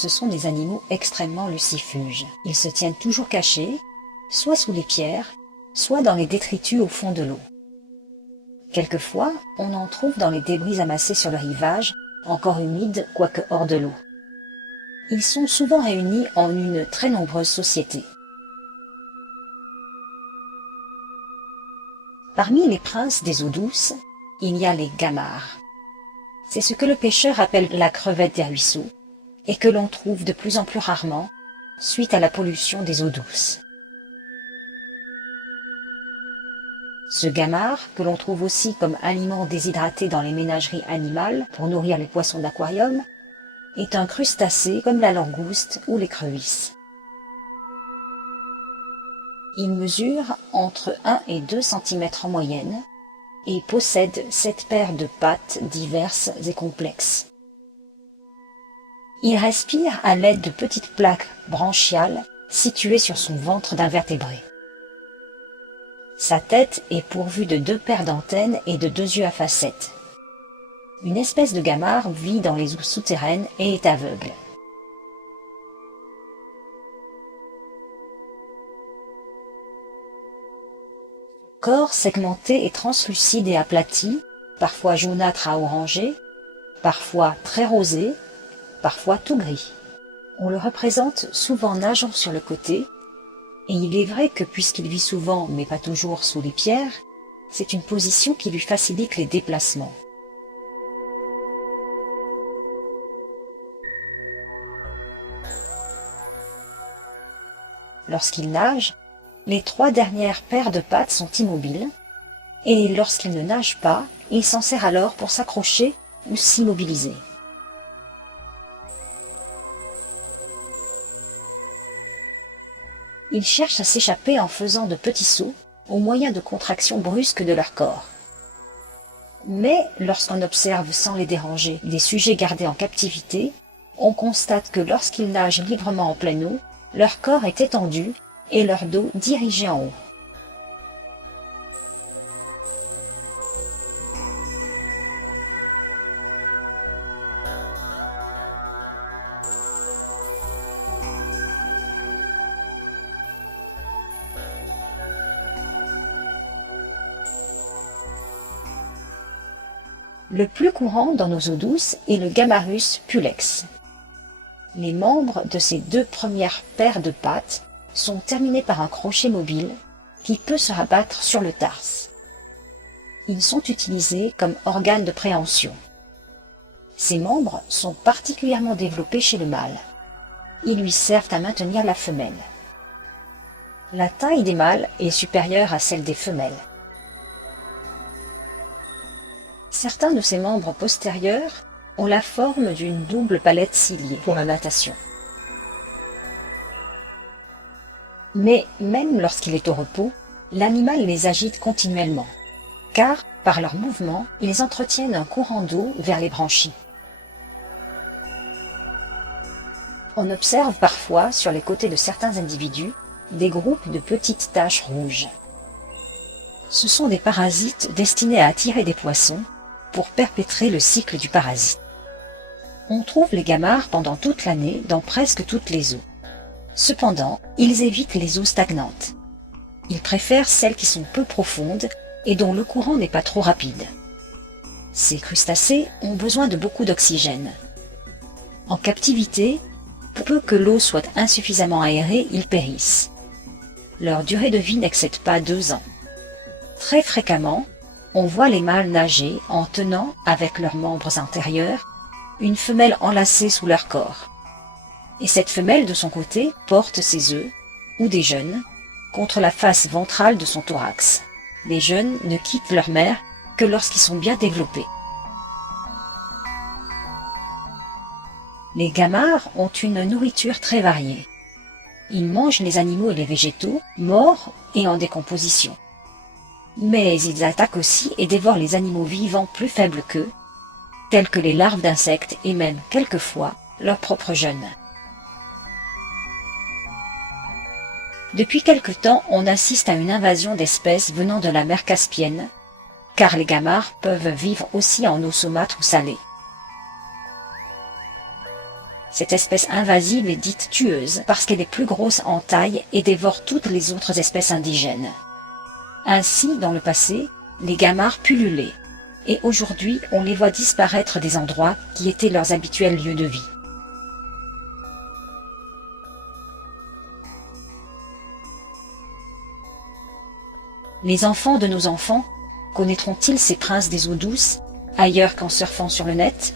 Ce sont des animaux extrêmement lucifuges. Ils se tiennent toujours cachés, soit sous les pierres, soit dans les détritus au fond de l'eau. Quelquefois, on en trouve dans les débris amassés sur le rivage, encore humides quoique hors de l'eau. Ils sont souvent réunis en une très nombreuse société. Parmi les princes des eaux douces, il y a les gamarres. C'est ce que le pêcheur appelle la crevette des ruisseaux et que l'on trouve de plus en plus rarement suite à la pollution des eaux douces. Ce gamard, que l'on trouve aussi comme aliment déshydraté dans les ménageries animales pour nourrir les poissons d'aquarium, est un crustacé comme la langouste ou l'écrevisse. Il mesure entre 1 et 2 cm en moyenne et possède 7 paires de pattes diverses et complexes. Il respire à l'aide de petites plaques branchiales situées sur son ventre d'invertébrés. Sa tête est pourvue de 2 paires d'antennes et de 2 yeux à facettes. Une espèce de gamard vit dans les eaux souterraines et est aveugle. Corps segmenté et translucide et aplati, parfois jaunâtre à orangé, parfois très rosé, parfois tout gris. On le représente souvent nageant sur le côté, et il est vrai que puisqu'il vit souvent, mais pas toujours, sous les pierres, c'est une position qui lui facilite les déplacements. Lorsqu'il nage, les 3 dernières paires de pattes sont immobiles, et lorsqu'il ne nage pas, il s'en sert alors pour s'accrocher ou s'immobiliser. Ils cherchent à s'échapper en faisant de petits sauts au moyen de contractions brusques de leur corps. Mais lorsqu'on observe sans les déranger des sujets gardés en captivité, on constate que lorsqu'ils nagent librement en pleine eau, leur corps est étendu et leur dos dirigé en haut. Le plus courant dans nos eaux douces est le Gamarus pulex. Les membres de ces 2 premières paires de pattes sont terminés par un crochet mobile qui peut se rabattre sur le tarse. Ils sont utilisés comme organes de préhension. Ces membres sont particulièrement développés chez le mâle. Ils lui servent à maintenir la femelle. La taille des mâles est supérieure à celle des femelles. Certains de ces membres postérieurs ont la forme d'une double palette ciliée pour la natation. Mais même lorsqu'il est au repos, l'animal les agite continuellement, car, par leurs mouvements, ils entretiennent un courant d'eau vers les branchies. On observe parfois, sur les côtés de certains individus, des groupes de petites taches rouges. Ce sont des parasites destinés à attirer des poissons pour perpétrer le cycle du parasite. On trouve les gamarres pendant toute l'année dans presque toutes les eaux. Cependant, ils évitent les eaux stagnantes. Ils préfèrent celles qui sont peu profondes et dont le courant n'est pas trop rapide. Ces crustacés ont besoin de beaucoup d'oxygène. En captivité, pour peu que l'eau soit insuffisamment aérée, ils périssent. Leur durée de vie n'excède pas 2 ans. Très fréquemment, on voit les mâles nager en tenant, avec leurs membres antérieurs, une femelle enlacée sous leur corps. Et cette femelle, de son côté, porte ses œufs, ou des jeunes, contre la face ventrale de son thorax. Les jeunes ne quittent leur mère que lorsqu'ils sont bien développés. Les gamarres ont une nourriture très variée. Ils mangent les animaux et les végétaux, morts et en décomposition. Mais ils attaquent aussi et dévorent les animaux vivants plus faibles qu'eux, tels que les larves d'insectes et même, quelquefois, leurs propres jeunes. Depuis quelque temps, on assiste à une invasion d'espèces venant de la mer Caspienne, car les gamarres peuvent vivre aussi en eau saumâtre ou salée. Cette espèce invasive est dite tueuse parce qu'elle est plus grosse en taille et dévore toutes les autres espèces indigènes. Ainsi, dans le passé, les gamards pullulaient, et aujourd'hui on les voit disparaître des endroits qui étaient leurs habituels lieux de vie. Les enfants de nos enfants connaîtront-ils ces princes des eaux douces, ailleurs qu'en surfant sur le net?